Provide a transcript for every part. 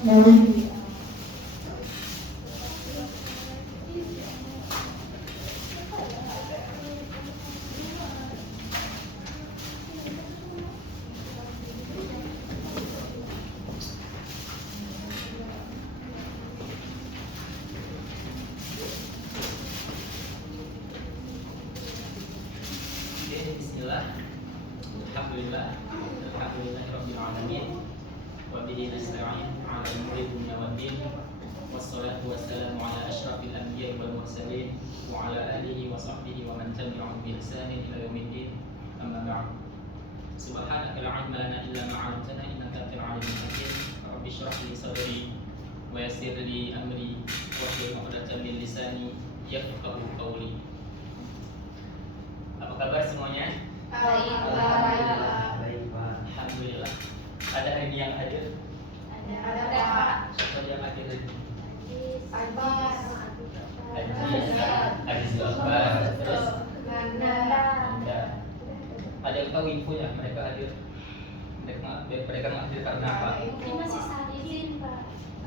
Bismillah. Alhamdulillah. Alhamdulillahirabbil alamin. Wa bihi nasta'in 'ala umuri dunya waddin. Wassalatu wassalamu 'ala asyrafil anbiya'i wal mursalin wa 'ala alihi wa sahbihi wa man tabi'ahum bi ihsanin ila yaumiddin. Amma ba'd. Subhanaka la 'ilma lana illa ma 'allamtana innaka antal 'alimul hakim. Rabbi shrah li sadri wa yassir li amri wahlul 'uqdatam min lisani yafqahu qawli. Apa kabar semuanya? Baik, Pak. Alhamdulillah. Ada ini yang hadir? Ada Pak. Siapa yang hadir? Abbas. Aziz Bapak. Terus Nanda. Ada yang tahu infonya mereka hadir? Mereka hadir karena apa? Ini masih sakit, Pak.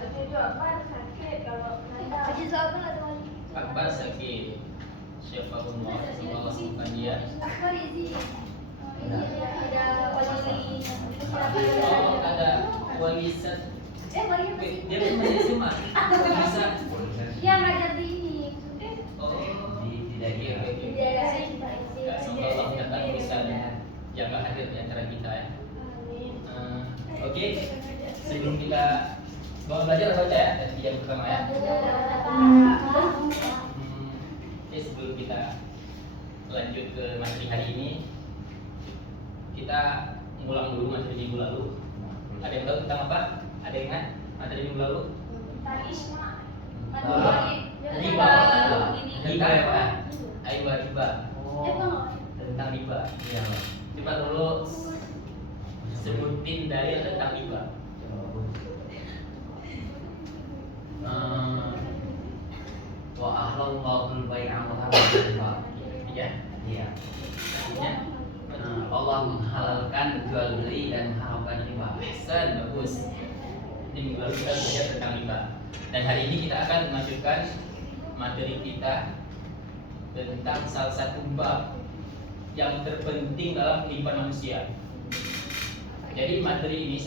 Aziz Bapak sakit kalau Nanda. Aziz Bapak ada lagi. Akbar sakit. Syafahullah, semoga sembuhkan dia. Akbar izin. Ada wali. Oh, ada walisan. Wali apa sih? Dia masih SMA. Bisa. Dia ngajar di ini. Oh, Tidak iya. Semoga Allah mendatang bisa yang nggak hadir di antara kita ya. Oke, sebelum kita belajar baca ya dari yang pertama ya. Oke, sebelum kita lanjut ke materi hari ini, kita ngulang dulu materi minggu lalu. Ada yang tahu tentang apa? Ada yang ingat materi minggu lalu? Riba. Riba ya Pak? Riba. Tentang riba. Iya, Pak. Coba dulu sebutin dalil tentang riba. Wa ahlallahu al-bai'a wa harrama riba. Ya, Iya. artinya Allah menghalalkan jual beli dan mengharamkan riba. Hasan, bagus. Ini minggu lalu kita belajar tentang riba. Dan hari ini kita akan melanjutkan materi kita tentang salah satu bab yang terpenting dalam kehidupan manusia. Jadi materi ini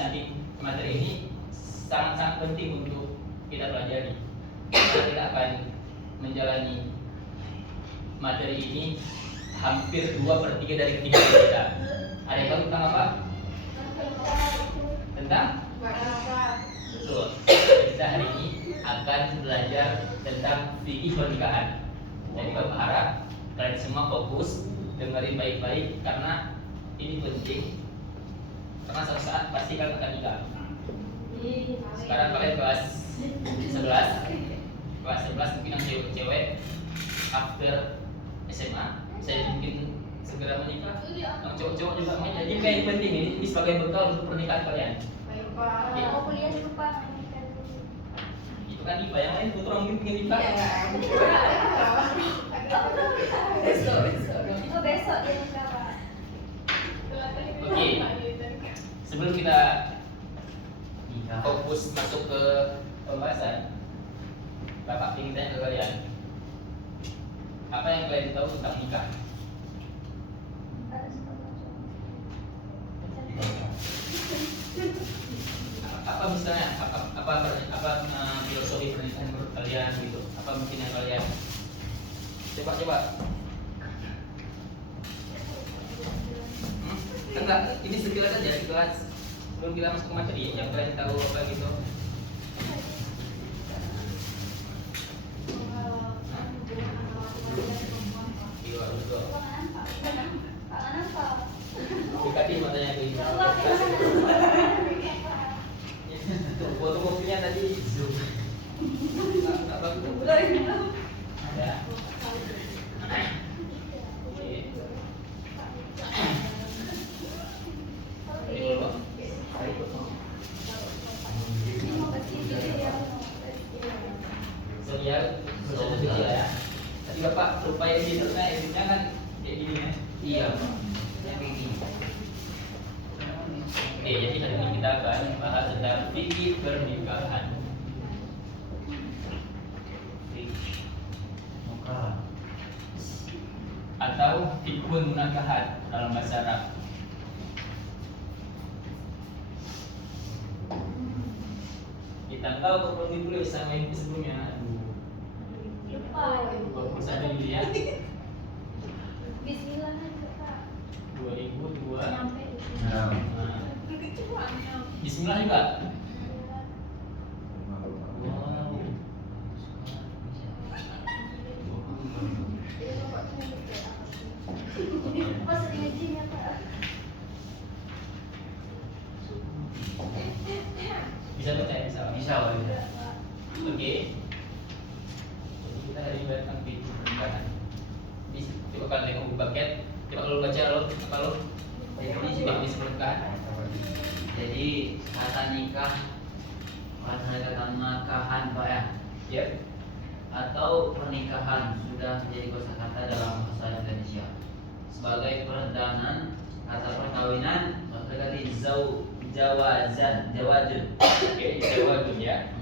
sangat-sangat penting untuk kita pelajari. Kita akan menjalani materi ini hampir 2/3 dari kehidupan kita. Ada yang tahu tentang apa? Tentang? Betul. Kita hari ini akan belajar tentang fikih pernikahan. Jadi Bapak harap kalian semua fokus dengerin baik-baik karena ini penting. Karena suatu saat pasti kalian akan nikah. Sekarang kalian kelas 11. Kelas 11 mungkin yang cewek after SMA saya mungkin segera menikah. Yang cowok-cowok juga mau. Jadi kayak penting ini sebagai bekal untuk pernikahan kalian. Mau kuliah dulu Pak. Itu kan IPA yang lain tuh orang mungkin nikah. Besok dia nikah Pak. Oke. Sebelum kita Nikah. fokus masuk ke pembahasan, Bapak ingin tanya ke kalian, apa yang kalian tahu tentang nikah? Apa misalnya apa filosofi pernikahan menurut kalian gitu? Apa mungkin yang kalian coba? Enggak, ini sekilas aja, sekilas belum kita masuk ke materi yang kalian tahu apa gitu. Iya, betul. Dikati matanya ke ibu. Foto-fotonya tadi zoom. Apa gitu? Ya. Sudah kecil ya. Tadi Bapak lupa editnya kan kayak gini ya. Iya, Pak. Yang kayak gini. Oke, jadi hari ini kita kita akan bahas tentang fikih pernikahan. Muka. Atau fikhun munakahat dalam bahasa Arab. Kita tahu kok belum ditulis sama ibu sebelumnya. Lupa. Fokus aja dulu ya. Bismillah aja Kak. 2002. Sampai Nah. Nah, Bismillah juga. Wow. Pas izin ya Kak. Bisa baca ya, bisa. Bisa, Pak. Bisa. Oke. Jadi kita hari ini tentang fikih pernikahan. Coba kalian tengok buku paket. Coba kalau baca lo, apa lo? Definisi pernikahan. Jadi kata nikah, kata nikahan Pak ya, Ya. atau pernikahan sudah menjadi kosakata dalam bahasa Indonesia sebagai peredanan kata perkawinan berarti jawazun. Oke, jawabun ya.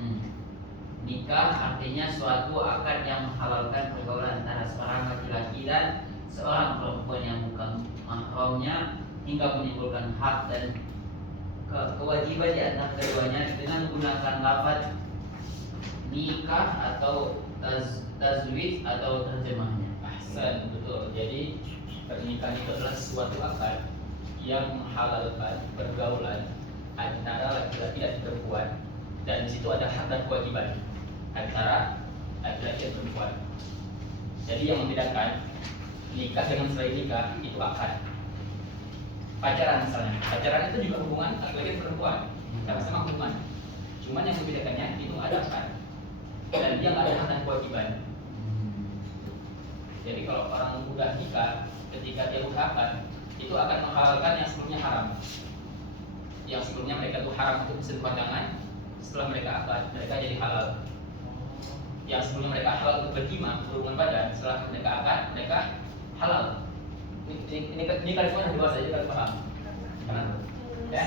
Nikah artinya suatu akad yang menghalalkan pergaulan antara seorang laki-laki dan seorang perempuan yang bukan mahramnya hingga menimbulkan hak dan kewajiban di antara keduanya dengan menggunakan lafaz nikah atau tazwij atau terjemahnya. Ahsan, betul. Jadi pernikahan itu adalah suatu akad yang menghalalkan pergaulan antara laki-laki dan perempuan, dan di situ ada hak dan kewajiban antara laki-laki dan perempuan. Jadi yang membedakan nikah dengan selain nikah itu akad. Pacaran misalnya, pacaran itu juga hubungan laki-laki dan perempuan, sama-sama hubungan. Cuman yang membedakannya itu ada akad dan dia nggak ada hak dan kewajiban. Jadi kalau orang udah nikah, ketika dia udah akad, itu akan menghalalkan yang sebelumnya haram. Yang sebelumnya mereka tuh haram untuk bersentuhan tangan, setelah mereka akad, mereka jadi halal. Yang sebelumnya mereka halal untuk berjima, berhubungan badan, setelah mereka akad, mereka halal. Ini kalian semua yang dewasa, jadi kalian paham. Kenapa? Ya?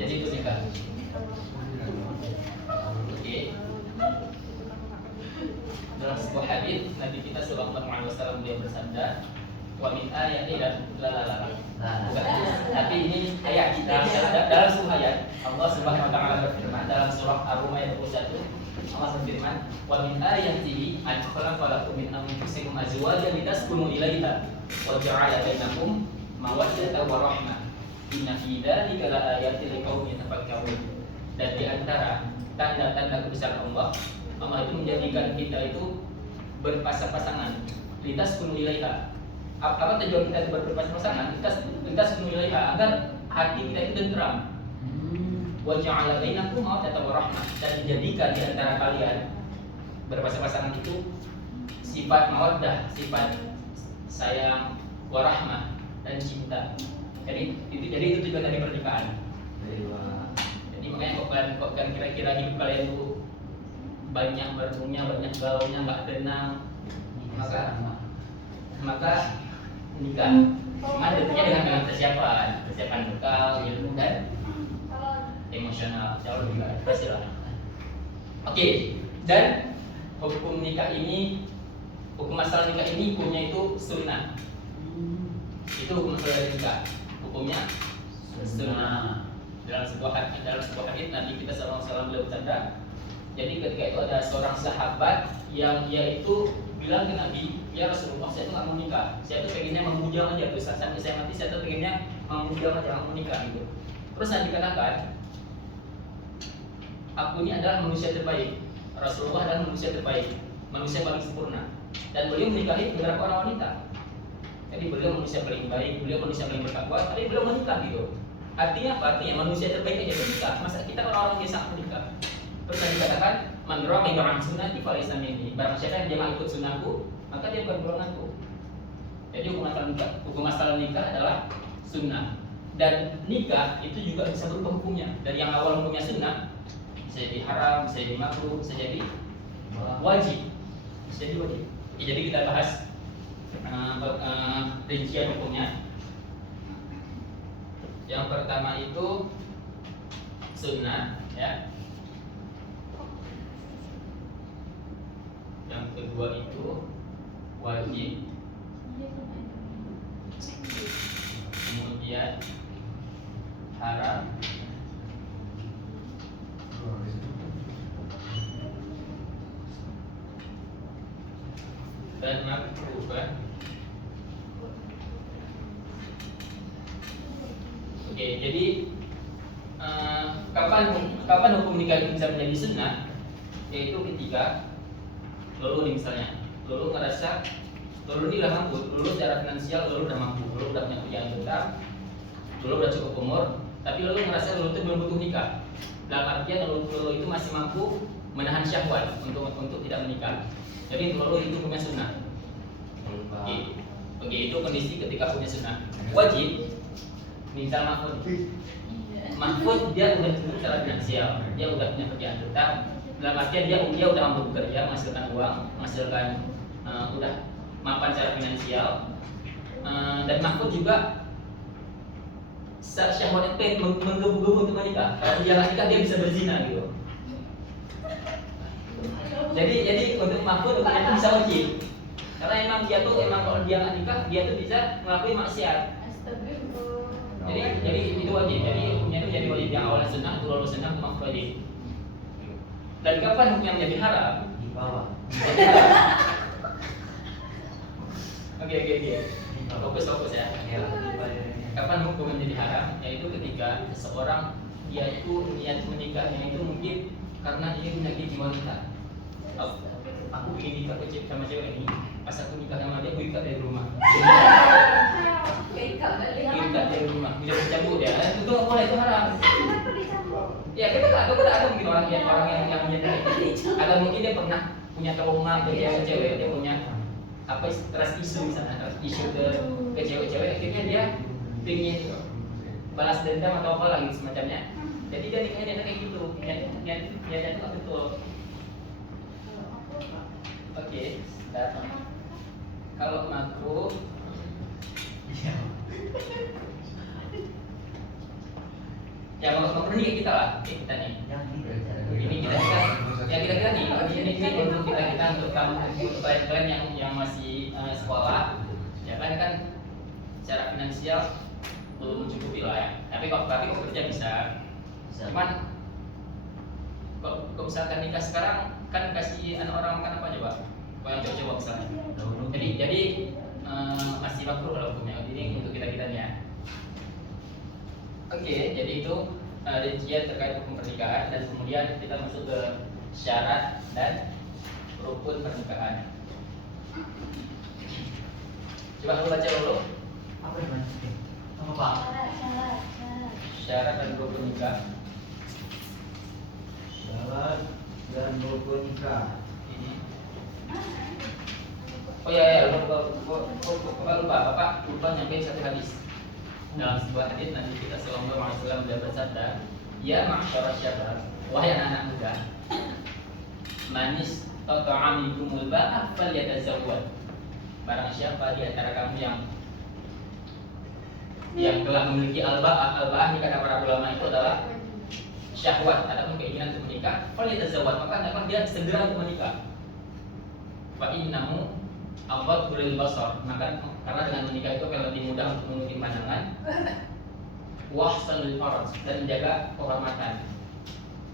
Jadi itu nikah. Oke. Dalam sebuah hadis Nabi kita Sallallahu Alaihi Wasallam dia bersabda, wa min ayati dan la. Bukan hadis, tapi ini ayat dalam sebuah ayat Allah Subhanahu Wa Taala berfirman dalam surah Ar-Rum ayat 21. Allah berfirman, wa min ayatihi an khalaqa lakum min anfusikum azwajan litaskunu ilaiha wa ja'ala bainakum mawaddatan wa rahmah. Inna fi dzalika laayatin liqaumin yatafakkarun. Dan di antara tanda-tanda kebesaran Allah itu menjadikan kita itu berpasang-pasangan. Litaskunu ilaiha. Apa tujuan kita itu berpasang-pasangan? Litaskunu ilaiha agar hati kita itu tenteram. Wa ja'ala bainakum mawaddatan wa rahmah, dan dijadikan di antara kalian berpasang-pasangan itu sifat mawaddah, sifat sayang, wa rahmah, dan cinta. Jadi itu tujuan dari pernikahan. Jadi makanya kok kan kira-kira hidup kalian itu banyak merenungnya, banyak gaulnya, nggak tenang, maka nikah. Cuma tentunya dengan persiapan bekal, ilmu dan emosional, jauh lebih baik pasti lah. Oke, dan hukum nikah ini, hukum masalah nikah ini hukumnya itu sunnah. Itu hukum masalah nikah, hukumnya sunnah. Dalam sebuah hadis Nabi kita SAW beliau bersabda, jadi ketika itu ada seorang sahabat yang dia itu bilang ke Nabi, ya Rasulullah, saya itu nggak mau nikah, saya tuh pengennya membujang aja, terus sampai saya mati saya tuh pengennya membujang aja, nggak mau nikah gitu. Terus Nabi katakan, aku ini adalah manusia terbaik, Rasulullah adalah manusia terbaik, manusia paling sempurna, dan beliau menikahi beberapa orang wanita. Jadi beliau manusia paling baik, beliau manusia paling bertakwa, tapi beliau menikah gitu. Artinya apa? Artinya manusia terbaik aja menikah. Masa kita orang-orang biasa menikah? Terus Nabi katakan, man raghiba an sunnati falaysa minni. Barang siapa yang dia ikut sunnahku, maka dia bukan golonganku. Jadi hukum masalah nikah adalah sunnah. Dan nikah itu juga bisa berubah hukumnya. Dari yang awal hukumnya sunnah, bisa jadi haram, bisa jadi makruh, bisa jadi wajib. Bisa jadi wajib. Oke, jadi kita bahas rincian hukumnya. Yang pertama itu sunnah ya. Yang kedua itu wajib. Kemudian haram. Dan makruh kan. Oke, jadi kapan hukum nikah itu bisa menjadi sunnah? Yaitu ketika Lulu nih misalnya, Lulu ngerasa Lulu ini udah mampu, Lulu secara finansial Lulu udah mampu, Lulu udah punya kerjaan tetap, Lulu udah cukup umur, tapi Lulu ngerasa Lulu itu belum butuh nikah. Dalam artian Lulu itu masih mampu menahan syahwat untuk tidak menikah. Jadi Lulu itu punya sunnah. Oke, itu kondisi ketika punya sunnah. Wajib, misal Mahfud dia udah cukup secara finansial, dia udah punya kerjaan tetap. Dalam artian dia udah mampu bekerja, menghasilkan uang, menghasilkan udah mapan secara finansial. Dan Mahfud juga syahwatnya pengen menggebu-gebu untuk menikah. Kalau dia nggak nikah dia bisa berzina gitu. Jadi untuk Mahfud itu bisa wajib. Karena emang kalau dia nggak nikah dia tuh bisa ngelakuin maksiat. Jadi itu wajib. Jadi hukumnya itu jadi wajib. Yang awalnya sunnah itu lalu sunnah itu Mahfud wajib. Dan kapan hukumnya menjadi haram? Di bawah. Oke. Fokus ya. Kapan hukum menjadi haram? Yaitu ketika seseorang dia itu niat menikahnya itu mungkin karena dia menyakiti wanita. Aku ingin nikah sama cewek ini, pas aku nikah sama dia, aku ikat dari rumah. Ikat dari rumah, bisa dicambuk dia. Itu nggak boleh, itu haram. Ya kita ada mungkin orang yang menyadari. Atau mungkin dia pernah punya trauma ke cewek, dia punya trust issue misalnya, trust issue ke cewek-cewek, akhirnya dia ingin balas dendam atau apa lagi semacamnya. Jadi dia nikahnya kayak gitu, niatnya itu betul. Oke, kalau makruh, ya kalau makruh nih kita lah, kita nih. Ini kita nih, ini untuk kita untuk kalian yang masih sekolah, ya kan secara finansial belum mencukupi lah ya. Tapi kalau kerja bisa. Cuman kalau misalkan nikah sekarang kan kasih orang makan apa coba? Kalau yang coba misalnya. Jadi masih makruh lah hukumnya. Ini untuk kita nih ya. Oke, jadi itu rincian terkait hukum pernikahan dan kemudian kita masuk ke syarat dan rukun pernikahan. Coba lu baca dulu. Apa yang apa Pak? Syarat dan rukun nikah. Syarat dan rukun nikah. Ini. Oh ya, Bapak lupa nyampein satu hadis. Dalam sebuah hadis Nabi kita sallallahu alaihi wasallam beliau bersabda, "Ya ma'syarasy syabab, wahai anak-anak muda, manis tata'a minkumul ba'a falyatazawwaj." Barang siapa di antara kamu yang telah memiliki al-ba'ah ini kata para ulama itu adalah syahwat ataupun keinginan untuk menikah, falyatazawwaj, maka hendaklah dia segera untuk menikah. Fa innahu aghaddu lil basar, maka karena dengan menikah itu akan lebih mudah untuk menutupi pandangan, wahsanul faraj, dan menjaga kehormatan.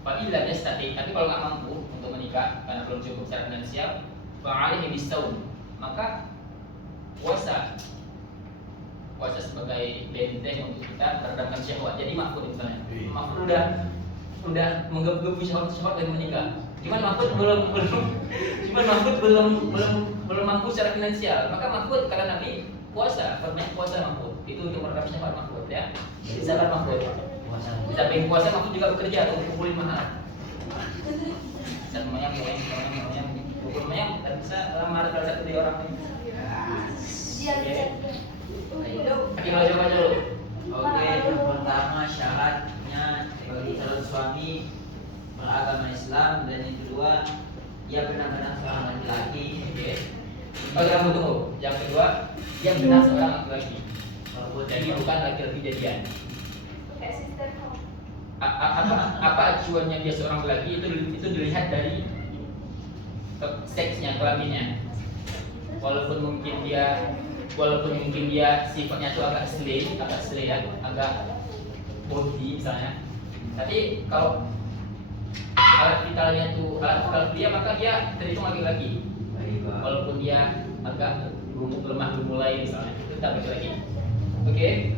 Fa illa yastati, tapi kalau nggak mampu untuk menikah karena belum cukup secara finansial, fa alaihi bisawm, maka puasa sebagai benteng untuk kita meredamkan syahwat. Jadi Mahfud misalnya, Mahfud udah menggebu-gebu syahwat dari menikah. Cuman Mahfud belum mampu secara finansial. Maka Mahfud kata Nabi puasa Mahfud. Itu untuk meredam syahwat Mahfud ya. Jadi sabar Mahfud. Di samping puasa Mahfud juga bekerja untuk kumpulin mahar. Dan lumayan dan bisa lamar salah satu dari orang ini. Coba dulu. Oke, yang pertama syaratnya bagi calon suami beragama Islam, dan yang kedua dia benar-benar seorang laki-laki. Oke. Tunggu. Yang kedua dia benar seorang laki-laki. Jadi bukan laki-laki jadian. apa acuannya dia seorang lelaki itu dilihat dari seksnya, kelaminnya. Walaupun mungkin dia sifatnya itu agak slay ya, agak body misalnya. Tapi kalau alat vitalnya itu alat vital dia, maka dia terhitung laki-laki. Walaupun dia agak lemah gemulai misalnya, itu tak laki-laki. Oke.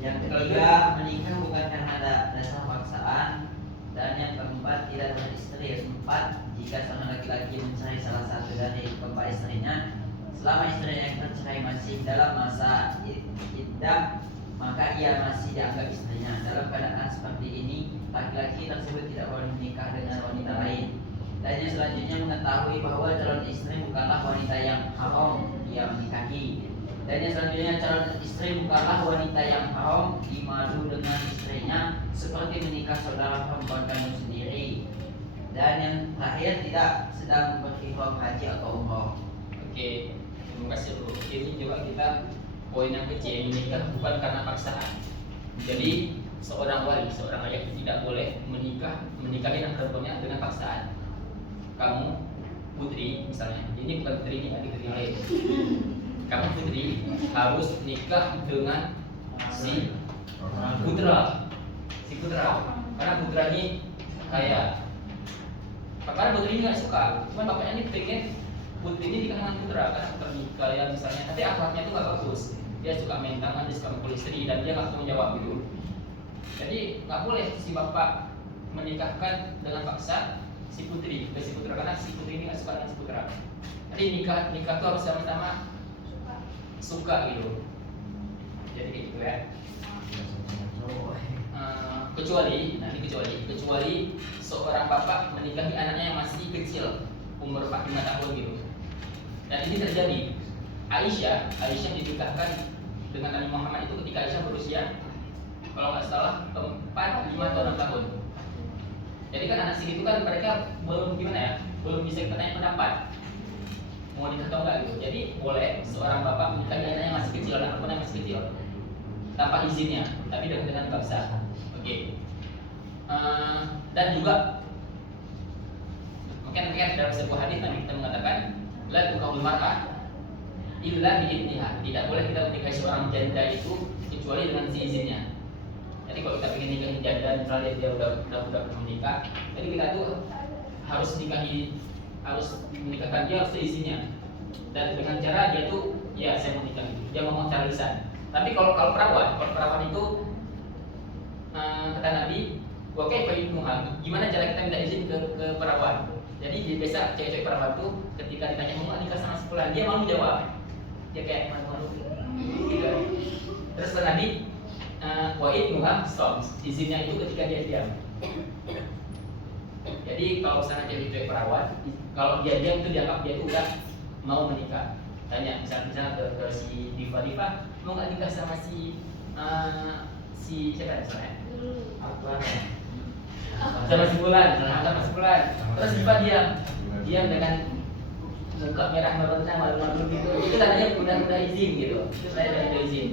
Yang ketiga, menikah bukan karena ada dasar paksaan. Dan yang keempat, tidak dengan istri. Yang keempat, jika sang laki-laki mencari salah satu dari keempat istrinya, selama istrinya yang tercerai masih dalam masa iddah, maka ia masih dianggap istrinya. Dalam keadaan seperti ini, laki-laki tersebut tidak boleh menikah dengan wanita lain. Dan yang selanjutnya, mengetahui bahwa calon istri bukanlah wanita yang haram dia menikahi. Dan yang selanjutnya, calon istri bukanlah wanita yang haram dimadu dengan istrinya, seperti menikah saudara perempuan kamu sendiri. Dan yang terakhir, tidak sedang berihram haji atau umroh. Oke, terima kasih Bu. Ini juga kita poin yang kecil, menikah bukan karena paksaan. Jadi seorang wali, seorang ayah tidak boleh menikahi anak perempuannya dengan paksaan. Kamu putri misalnya, ini bukan putri, ini adik yang lain. Kamu putri harus nikah dengan si putra, karena putra ini kaya. Karena putri ini nggak suka, cuma bapaknya ini pengen putri ini nikah dengan putra karena putra kaya misalnya. Tapi akhlaknya itu nggak bagus, dia suka main tangan, dia suka mukul istri, dan dia nggak tanggung jawab gitu. Jadi nggak boleh si bapak menikahkan dengan paksa si putri karena si putri ini nggak suka dengan si putra. Jadi nikah itu harus sama-sama suka gitu. Jadi kayak gitu ya. Kecuali seorang bapak menikahi anaknya yang masih kecil, umur 45 tahun gitu. Dan ini terjadi. Aisyah dinikahkan dengan Nabi Muhammad itu ketika Aisyah berusia, kalau nggak salah 4, 5 atau 6 tahun. Jadi kan anak segitu kan mereka belum bisa bertanya pendapat mau nikah atau enggak gitu. Jadi boleh seorang bapak menikahi anaknya masih kecil, anak perempuan masih kecil, tanpa izinnya, tapi dengan paksa. Oke. Dan juga mungkin dalam sebuah hadis Nabi kita mengatakan la tuqawul mar'ah illa biidniha. Tidak boleh kita menikahi seorang janda itu kecuali dengan izinnya. Jadi kalau kita ingin nikahi janda, misalnya dia udah menikah, jadi kita tuh harus menikahkan dia harus izinnya. Dan dengan cara dia tuh ya saya mau nikah gitu. Dia ngomong secara lisan. Tapi kalau perawan itu kata Nabi, oke, gimana cara kita minta izin ke perawan? Jadi biasa cewek-cewek perawan tuh ketika ditanya mau nikah sama si fulan, dia mau jawab. Dia kayak malu-malu gitu. Terus kata Nabi, stop. Izinnya itu ketika dia diam. Jadi kalau misalnya cewek-cewek perawan, kalau dia diam itu dianggap dia itu udah mau menikah. Tanya misalnya ke si Diva, mau nggak nikah sama si siapa misalnya? Sama si Bulan. Terus Diva diam dengan muka merah meronta malu-malu gitu. Itu tandanya udah izin gitu. Itu tandanya udah izin.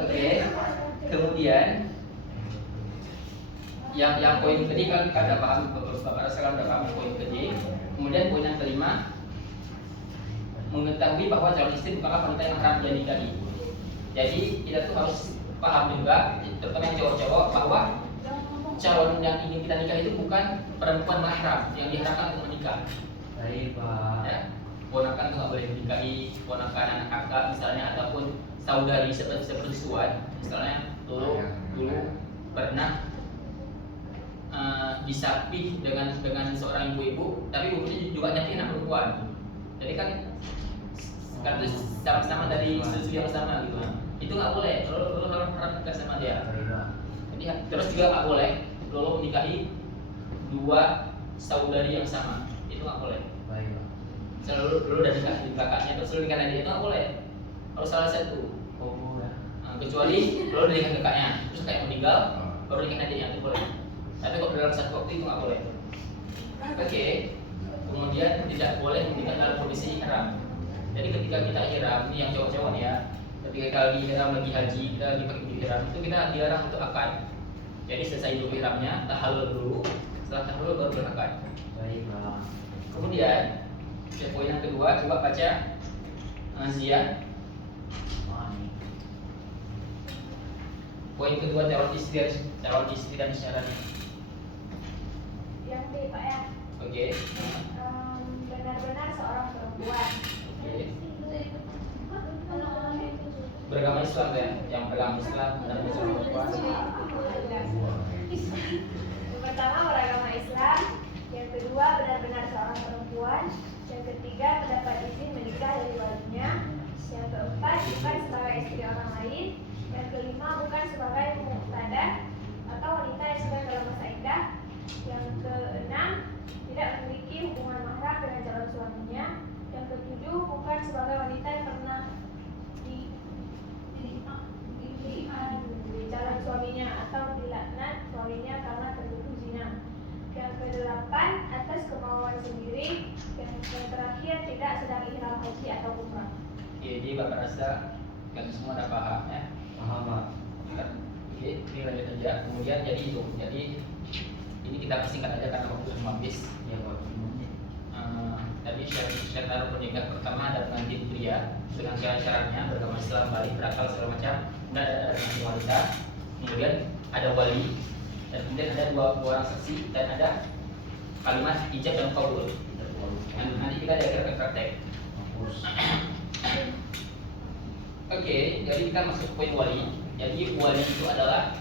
Oke. Kemudian yang poin ketiga kan kita udah paham, Bapak sekarang udah paham poin ketiga. Kemudian poin yang kelima, mengetahui bahwa calon istri bukanlah wanita yang haram dia nikahi. Jadi kita tuh harus paham juga, terutama yang cowok-cowok, bahwa calon yang ingin kita nikah itu bukan perempuan mahram yang diharapkan untuk menikah. Baik Pak. Ya, ponakan tuh nggak boleh dinikahi, ponakan anak kakak misalnya, ataupun saudari seperti suan. Misalnya dulu pernah disapih dengan seorang ibu-ibu, tapi ibunya juga nyakitin anak perempuan. Jadi kan karena sama-sama dari susu yang sama gitu. Itu nggak boleh. Lo harus nikah sama dia. Jadi terus juga nggak boleh lo menikahi dua saudari yang sama. Itu nggak boleh. Baik. Selalu lo udah nikah kakaknya terus lo nikah dia, itu nggak boleh. Harus salah satu. Kecuali lo udah nikah kakaknya terus kayak meninggal baru nikah adiknya, itu boleh. Tapi kalau dalam satu waktu itu nggak boleh. Oke. Kemudian tidak boleh menikah dalam kondisi ihram. Jadi ketika kita ihram, ini yang cowok-cowok ya, ketika kita lagi haji, kita lagi pakai baju ihram itu kita dilarang untuk akad. Jadi selesai dulu ihramnya, tahallul dulu, setelah tahallul baru berakad. Baik, Pak. Kemudian poin yang kedua, coba baca Zia. Poin kedua calon istri dan syaratnya. Yang B Pak ya. Oke. Benar-benar seorang perempuan. Oke. Beragama Islam ya, yang beragama Islam dan seorang perempuan. Yang pertama beragama Islam, yang kedua benar-benar seorang perempuan, yang ketiga mendapat izin menikah dari walinya, yang keempat bukan sebagai istri orang lain, yang kelima bukan sebagai muqtadah atau wanita yang sedang dalam masa iddah, yang keenam tidak memiliki hubungan mahram dengan calon suaminya, yang ketujuh bukan sebagai wanita yang pernah di calon suaminya atau dilaknat suaminya karena tertuduh zina, yang kedelapan atas kemauan sendiri, yang terakhir tidak sedang ihram haji atau umrah. Jadi Bapak rasa kalian semua udah paham ya? Paham, Pak. Oke, ini lanjut aja. Kemudian jadi itu, jadi ini kita singkat aja karena waktu semua habis. Ya, Pak. Tadi syarat pernikahan pertama ada pengantin pria dengan syarat-syaratnya beragama Islam, balik, berakal segala macam, dan ada pengantin wanita. Kemudian ada wali, dan kemudian ada dua orang saksi, dan ada kalimat ijab dan qabul. Nanti kita diajarkan praktek. Oke, jadi kita masuk ke poin wali. Jadi wali itu adalah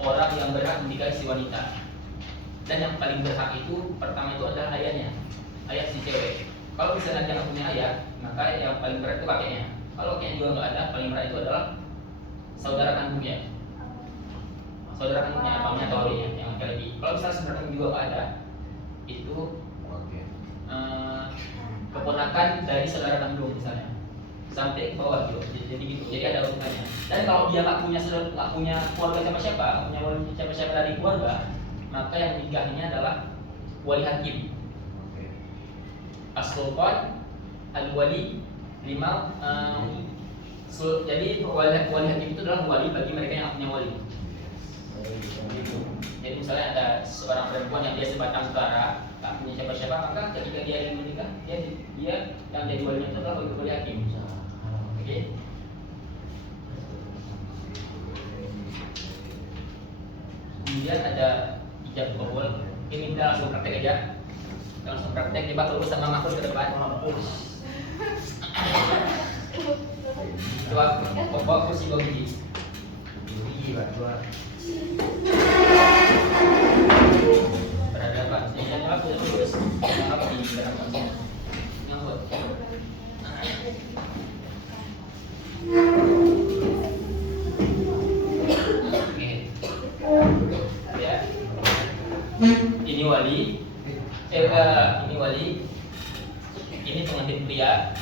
orang yang berhak menikahi si wanita. Dan yang paling berhak itu pertama itu adalah ayahnya, ayah si cewek. Kalau misalnya dia nggak punya ayah, maka yang paling berat itu kakeknya. Kalau kakeknya juga nggak ada, paling berat itu adalah saudara kandungnya. Saudara kandungnya, pamannya atau adiknya yang laki-laki. Kalau misalnya saudara kandung juga nggak ada, itu keponakan dari saudara kandung misalnya sampai ke bawah gitu. Jadi gitu. Jadi ada urutannya. Dan kalau dia nggak punya saudara, nggak punya keluarga siapa-siapa, nggak punya wali siapa-siapa dari keluarga, maka yang nikahnya adalah wali hakim. As-sultan, al-wali, lima. Jadi wali hakim itu adalah wali bagi mereka yang punya wali. Gitu. Jadi misalnya ada seorang perempuan yang dia sebatang kara, tak punya siapa-siapa, maka ketika dia ingin menikah, dia yang jadi walinya itu adalah wali hakim. Oke. Kemudian ada ijab qabul. Ini kita langsung praktek aja. Kita langsung praktek. Coba kalau sama Mahfuz ke depan. Coba bawa kursi 2 biji. 2 biji, Pak. 2. Berhadapan. Jangan lupa terus. Apa di berhadapan? Nyambut. Oke. Ya. Ini wali. Ini wali. Ini pengantin pria.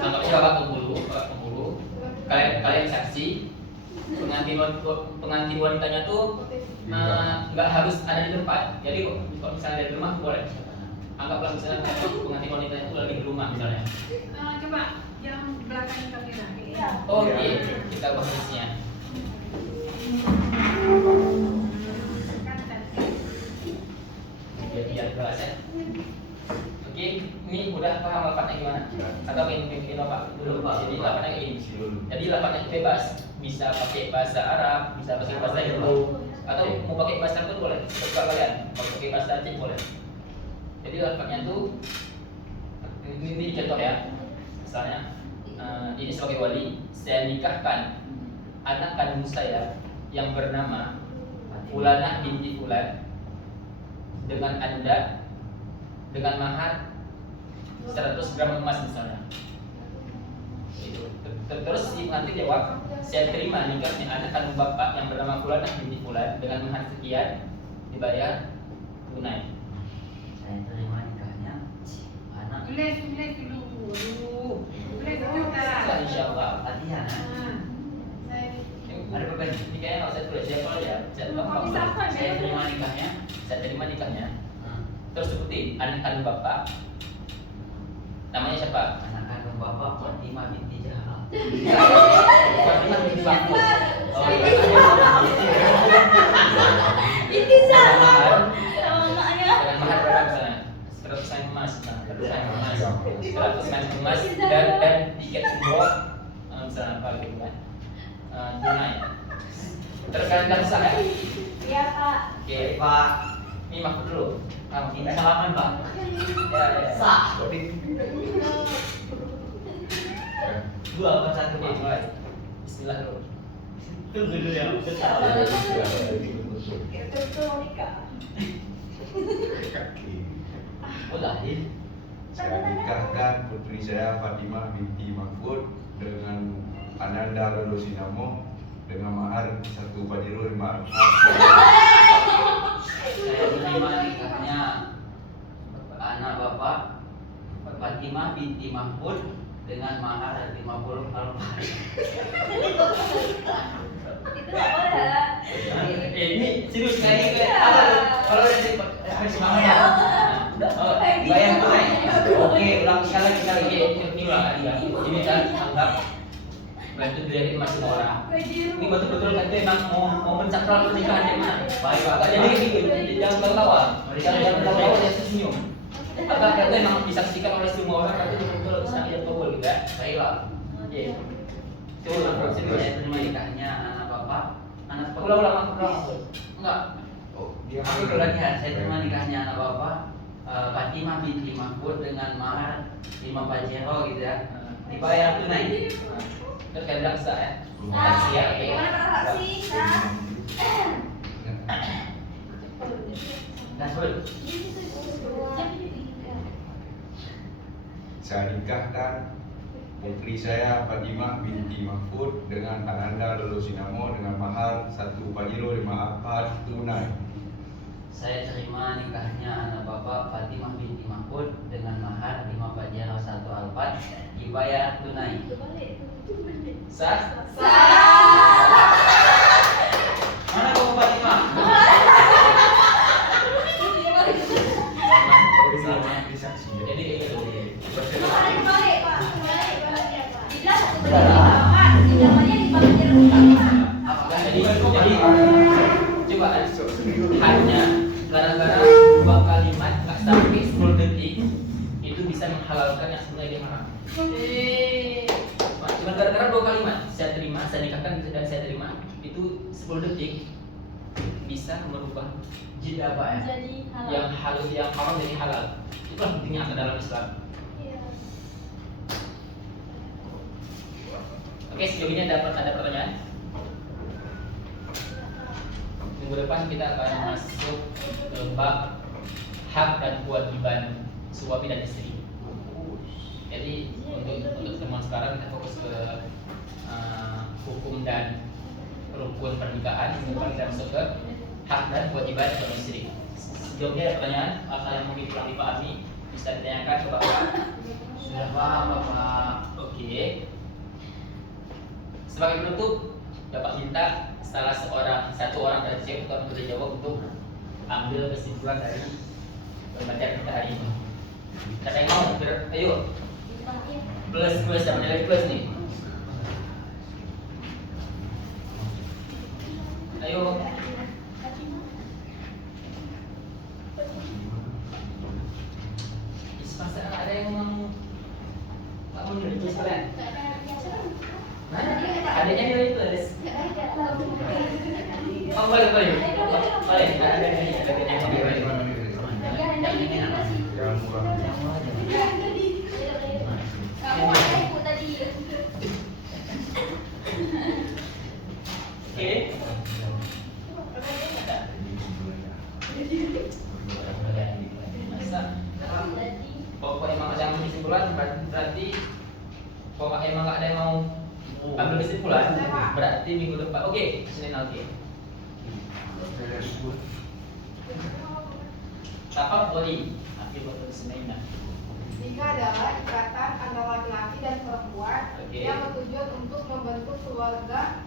Anggapnya bapak penghulu. Kalian saksi. Pengantin wanitanya tuh nggak harus ada di tempat. Jadi kalau misalnya di rumah boleh. Anggaplah misalnya pengantin wanitanya itu lagi di rumah misalnya. Coba yang belakang kamera. Oke, kita posisinya. Biar jelas ya. Oke, ini udah paham lafadznya gimana? Atau ingin Bapak dulu Pak? Jadi lafadznya kayak gini. Jadi lafadznya bebas, bisa pakai bahasa Arab, bisa pakai bahasa Hebrew, atau mau pakai bahasa pun boleh. Terserah kalian. Mau pakai bahasa Aceh boleh. Jadi lafadznya tuh ini contoh ya. Misalnya ini sebagai wali, saya nikahkan anak kandung saya yang bernama Fulanah binti Fulan dengan Anda dengan mahar 100 gram emas misalnya. Itu. Terus si pengantin jawab, saya terima nikahnya anak kandung bapak yang bernama Fulanah binti Fulan dengan mahar sekian, dibayar tunai. Saya terima nikahnya anak. Tulis dulu. Tulis dulu Nah, insya Allah. Latihan. Ada beban nikahnya nggak usah tulis siapa aja. Saya terima nikahnya. Saya terima nikahnya. Terus seperti anak kandung bapak, namanya siapa? Anak kandung bapak Fatimah binti Fatimah binti Mahfud. Oh iya. Ini Dengan sama mahar, maknya. dengan mahar berapa misalnya? 100 emas, 100 emas dan tiket umroh, misalnya apa gitu kan? Tunai. Terkadang sah ya? Iya Pak. Oke Pak, ini Mahfud dulu. Ini salaman Pak. Ya, ya. Sah. Dua apa satu Oke, Pak? mulai. Bismillah dulu. Tunggu dulu ya. Itu nikah. Oh lahir. Saya nikahkan putri saya Fatimah binti Mahfud dengan Ananda Lolosinamo dengan mahar 1 Pajero 5 alfat. Saya menerima nikahnya anak bapak Fatimah binti Mahfud dengan mahar 50 alfat. Itu nggak boleh. Ini serius Kayak kali. kalau ada harus mahar ya. Oh, bayar tunai. Oke, ulang sekali lagi. Ini ulang ya. Ini kan anggap bantu dari masing orang. Ini betul-betul kan dia emang mau mencakral pernikahan dia mana? Baik Pak. Jadi jangan tertawa, jangan tertawa dia senyum. Apakah kata emang disaksikan oleh semua orang kata betul sedang dia kabul gitu ya? Baik Pak. Oke. Coba prosedur saya terima nikahnya anak bapak. Anak bapak. Ulang. Enggak. Oh, Aku udah lagi saya terima nikahnya anak bapak Fatimah binti Mahfud dengan mahar 5 Pajero gitu ya. Dibayar tunai. Terkadang sah ya. Nah, Ya, oke. gimana transaksi? Nah. Gasol. Saya nikahkan putri saya Fatimah binti Mahfud dengan Ananda Lolosinamo dengan mahar 1 Pajero 5 alfat tunai. Saya terima nikahnya anak bapak Fatimah binti Mahfud dengan mahar 5 Pajero 1 alfat dibayar tunai. Sah? Mana bapak Fatimah? Jadi itu. Jadi coba hanya gara-gara 2 kalimat nggak sampai 10 detik itu bisa menghalalkan yang sebenarnya dia haram. Cuma gara-gara 2 kalimat saya terima, saya nikahkan dan saya terima itu 10 detik bisa merubah Jeda Pak ya. yang halal yang haram jadi halal. Itulah pentingnya akad dalam Islam. Oke, sejauh ini ada pertanyaan? Minggu depan kita akan masuk ke bab hak dan kewajiban suami dan istri. Jadi untuk teman sekarang kita fokus ke hukum dan rukun pernikahan. Minggu depan kita masuk ke hak dan kewajiban suami istri. Sejauh ini ada pertanyaan hal yang mungkin kurang dipahami bisa ditanyakan ke Bapak. Sudah paham Bapak. Oke. Sebagai penutup, Bapak minta salah satu orang dari cewek untuk menjawab untuk ambil kesimpulan dari pembacaan kita hari ini. Siapa yang mau? Ayo. Plus, sama nilai plus nih. Ayo. Masa ada yang mau kamu nulis kalian? Adanya nilai plus. Oh boleh. Ada yang Oke. Pokoknya emang ada yang mau kesimpulan berarti pokoknya emang gak ada yang mau ambil kesimpulan berarti minggu depan oke Senin oke. Apa boleh akhir waktu Senin. Nikah adalah ikatan antara laki-laki dan perempuan Oke. yang bertujuan untuk membentuk keluarga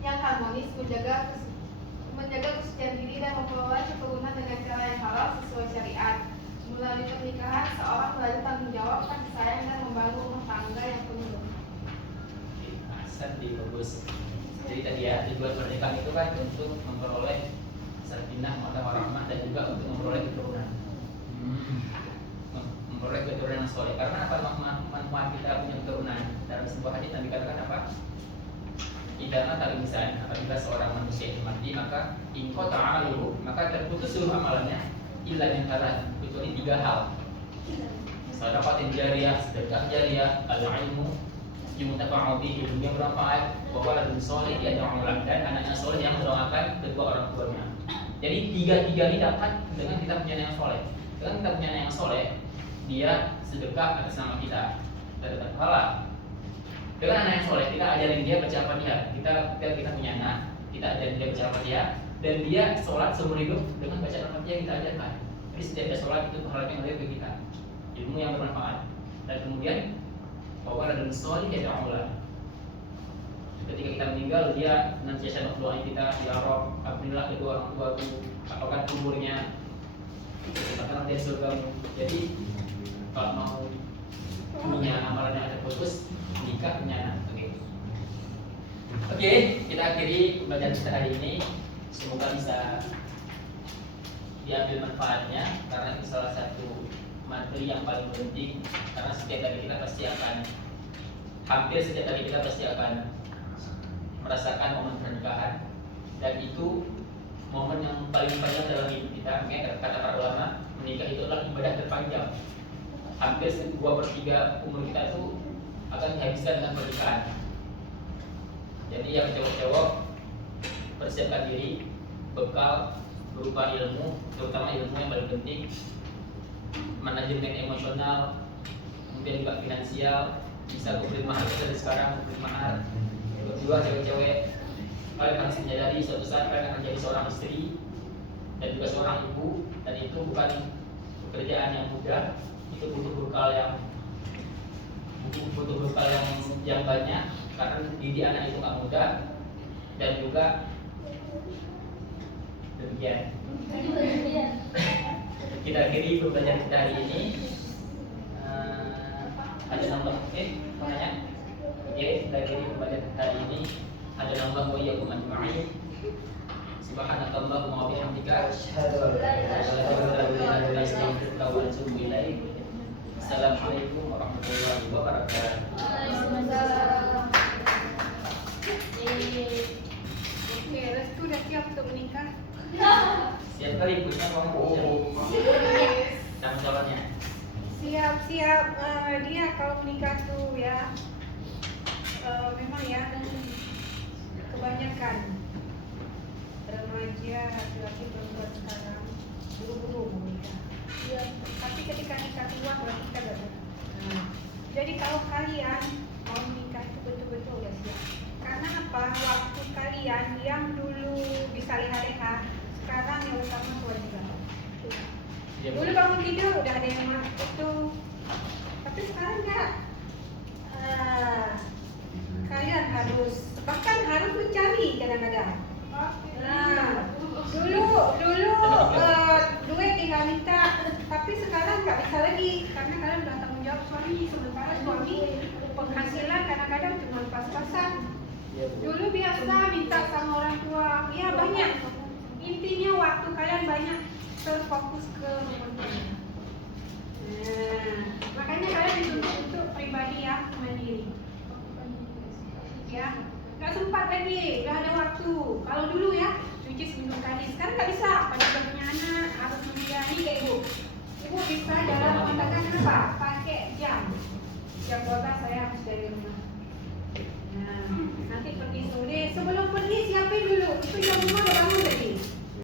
yang harmonis, menjaga kesucian diri dan memperoleh keturunan dengan cara yang halal sesuai syariat. Melalui pernikahan, seorang belajar tanggung jawab, kasih sayang dan membangun rumah tangga yang penuh. lebih bagus. Jadi tadi ya, tujuan pernikahan itu kan untuk memperoleh sakinah, mawaddah warahmah, dan juga untuk memperoleh keturunan. Memperoleh keturunan yang soleh. Karena apa manfaat kita punya keturunan? Dalam sebuah hadis Nabi katakan apa? Idza matal insan, apabila seorang manusia itu mati, maka inqata amaluhu, maka terputus seluruh amalannya illa min thalath, kecuali 3 hal. Shadaqatin jariyah, sedekah jariyah, al-ilmu yuntafa'u bihi, ilmu yang bermanfaat, wa waladun shalih yad'u lahu, dan anaknya soleh yang mendoakan kedua orang tuanya. Jadi 3 ini dapat dengan kita punya anak yang soleh. Dengan kita punya anak yang soleh, dia sedekah atas nama kita, dapat pahala. Dengan anak yang soleh, kita ajarin dia baca Al-Fatihah. Kita punya anak, kita ajarin dia baca Al-Fatihah, dan dia sholat seumur hidup dengan baca Al-Fatihah kita ajarkan. Jadi setiap dia sholat itu pahala yang mengalir ke kita, ilmu yang bermanfaat. Dan kemudian bahwa ada sholih yad'u lahu. Ketika kita meninggal, dia senantiasa mendoain kita, ya Rabb, ampunilah kedua orang tuaku, apakah kuburnya, katakanlah dia surgamu. Jadi kalau mau punya amalan yang terputus, nikah punya anak. Oke, kita akhiri pembelajaran kita hari ini. Semoga bisa diambil manfaatnya, karena itu salah satu materi yang paling penting. Karena setiap hari kita pasti akan, hampir setiap hari kita pasti akan merasakan momen pernikahan, dan itu momen yang paling panjang dalam hidup kita. Makanya kata para ulama, menikah itu adalah ibadah terpanjang. Hampir 2/3 umur kita itu akan dihabiskan dengan pernikahan. Jadi yang cowok-cowok, persiapkan diri, bekal berupa ilmu, terutama ilmu yang paling penting, manajemen emosional, kemudian juga finansial. Bisa kumpulin mahar dari sekarang, kumpulin mahar. Kedua, cewek-cewek, kalian harus menyadari suatu saat kalian akan jadi seorang istri dan juga seorang ibu, dan itu bukan pekerjaan yang mudah. Itu butuh bekal yang banyak, karena didik anak itu nggak mudah. Dan juga demikian. Kita akhiri pembelajaran kita hari ini. Ada nambah, mau nanya? Kita akhiri pembelajaran kita hari ini. Ada nambah wa iyyakum ajma'in. Subhanakallahumma wa bihamdika, asyhadu an la ilaha illa anta, astaghfiruka wa atubu ilaik. Assalamualaikum warahmatullahi wabarakatuh. Oke, Restu udah siap untuk menikah? Siap kali ikutnya kamu. Nama calonnya. Siap-siap. Dia kalau menikah tuh ya, memang ya kebanyakan remaja laki-laki perempuan sekarang buru-buru menikah. Ya, tapi ketika nikah tua berarti kita gak benar. Jadi kalau kalian mau menikah itu betul-betul udah siap. Karena apa? Waktu kalian yang dulu bisa leha-leha, sekarang yang utama kewajiban. Dulu bangun tidur udah ada yang itu, tapi sekarang enggak. Kalian harus, bahkan harus mencari kadang-kadang. Dulu duit tinggal minta, tapi sekarang nggak bisa lagi karena kalian udah tanggung jawab suami. Sementara suami penghasilan kadang-kadang cuma pas-pasan. Dulu biasa minta sama orang tua, ya banyak. Intinya waktu kalian banyak terfokus ke rumah tangga. Makanya kalian dituntut untuk pribadi yang mandiri. Ya, nggak sempat lagi, nggak ada waktu. Kalau dulu ya cuci seminggu sekali, sekarang nggak bisa. Pada punya anak harus menjadi kayak ibu. Ibu bisa dalam rumah tangga kenapa? Pakai jam 12 saya harus dari rumah. Nah, nanti pergi sore. Sebelum pergi siapin dulu. Itu jam rumah udah bangun